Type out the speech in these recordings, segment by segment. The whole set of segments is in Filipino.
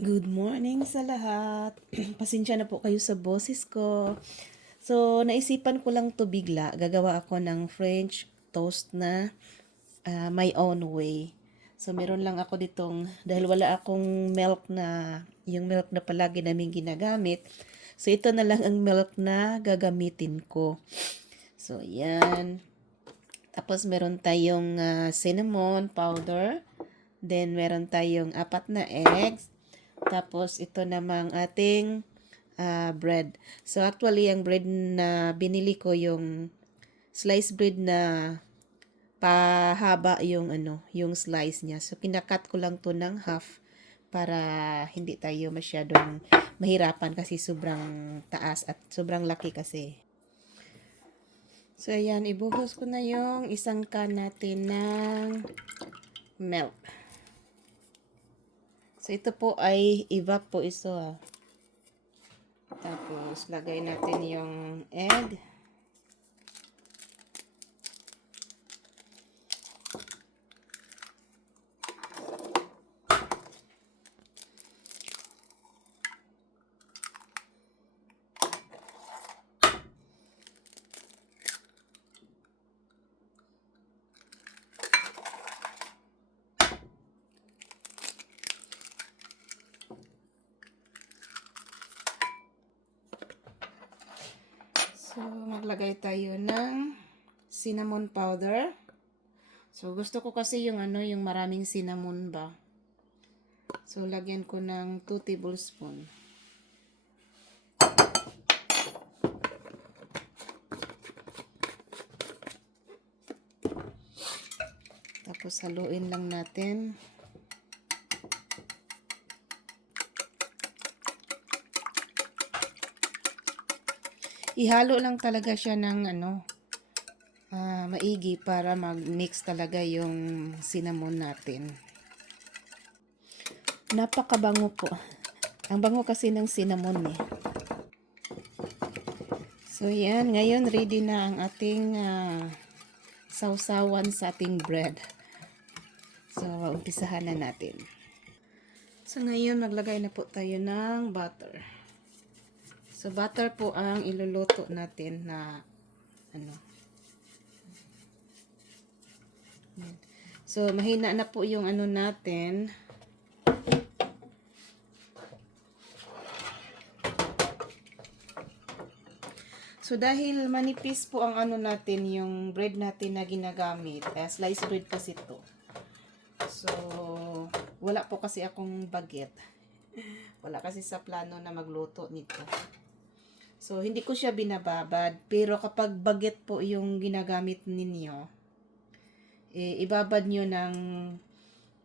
Good morning sa lahat. Pasensya na po kayo sa boses ko. So, naisipan ko lang to bigla. Gagawa ako ng French toast na my own way. So, meron lang ako ditong, dahil wala akong milk na, yung milk na palagi namin ginagamit. So, ito na lang ang milk na gagamitin ko. So, yan. Tapos, meron tayong cinnamon powder. Then, meron tayong 4 na eggs. Tapos, ito namang ating bread. So, actually, ang bread na binili ko, yung slice bread na pahaba yung, yung slice niya. So, kinakat ko lang to ng half para hindi tayo masyadong mahirapan kasi sobrang taas at sobrang laki kasi. So, ayan, ibuhos ko na yung isang can natin ng milk. So, ito po ay evap po ito. Tapos, lagay natin yung egg. So, maglagay tayo ng cinnamon powder. So, gusto ko kasi yung yung maraming cinnamon ba. So, lagyan ko ng 2 tablespoon. Tapos, haluin lang natin. Ihalo lang talaga siya ng maigi para mag-mix talaga yung cinnamon natin. Napakabango po. Ang bango kasi ng cinnamon eh. So yan, ngayon ready na ang ating sausawan sa ating bread. So umpisahan na natin. So ngayon maglagay na po tayo ng butter. So butter po ang iluluto natin na So mahina na po yung natin. So, dahil manipis po ang natin, yung bread natin na ginagamit, slice bread kasi ito. So, wala po kasi akong baget. Wala kasi sa plano na magluto nito. So, hindi ko siya binababad. Pero kapag baget po yung ginagamit ninyo, ibabad nyo ng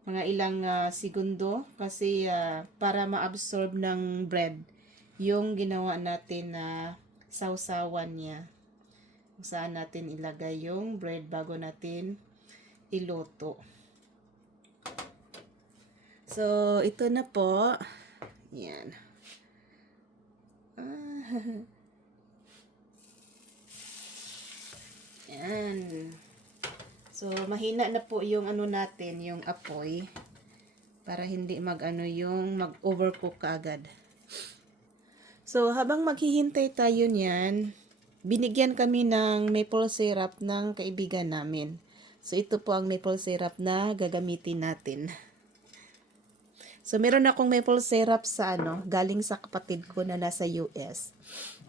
mga ilang segundo kasi para ma-absorb ng bread yung ginawa natin na sausawan niya. Kung saan natin ilagay yung bread bago natin iluto. So, ito na po. Yan. Yan. So, mahina na po yung natin, yung apoy. Para hindi yung mag-overcook kaagad. So, habang maghihintay tayo niyan, binigyan kami ng maple syrup ng kaibigan namin. So, ito po ang maple syrup na gagamitin natin. So, meron akong maple syrup sa galing sa kapatid ko na nasa US.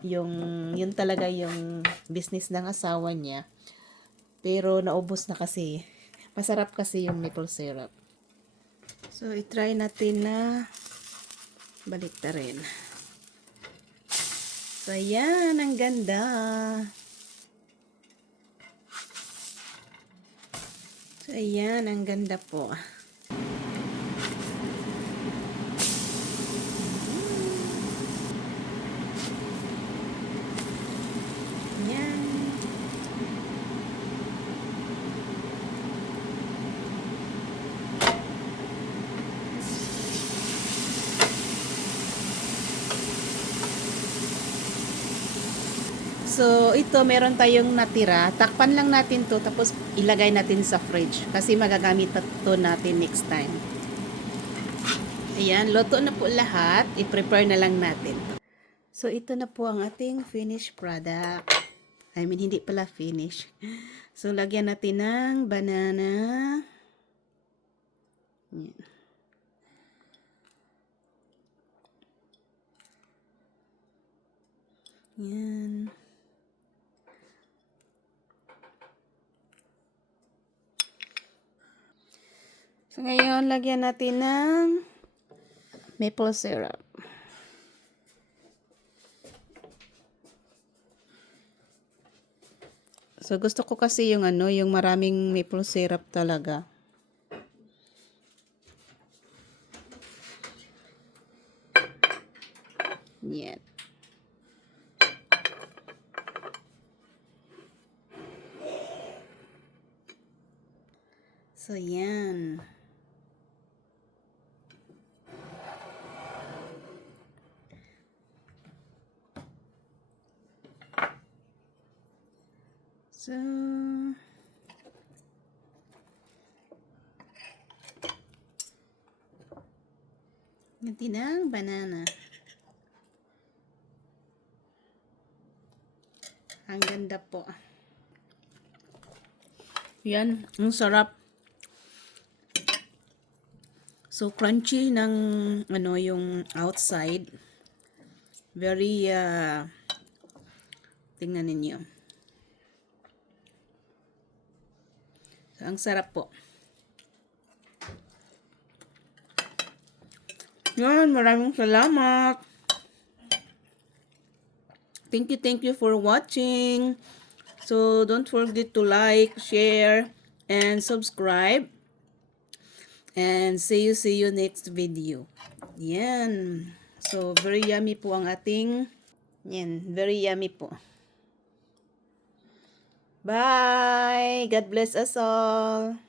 Yun talaga yung business ng asawa niya. Pero naubos na kasi. Masarap kasi yung maple syrup. So, itry natin na baliktarin. So, ayan. Ang ganda. So, ayan. Ang ganda po. Ayan. So, ito, meron tayong natira. Takpan lang natin to tapos ilagay natin sa fridge. Kasi magagamit to natin next time. Ayan, luto na po lahat. I-prepare na lang natin. So, ito na po ang ating finished product. I mean, hindi pala finish. So, lagyan natin ng banana. Yan. Yan. So, ngayon, lagyan natin ng maple syrup. So, gusto ko kasi yung yung maraming maple syrup talaga. Yan. So, yan. So, natin ang banana. Ang ganda po. Yan, ang sarap. So, crunchy ng yung outside. Very, tingnan ninyo. So, ang sarap po. Yan, maraming salamat. Thank you for watching. So, don't forget to like, share, and subscribe. And see you next video. Yan. So, very yummy po ang ating, yan, very yummy po. Bye! God bless us all!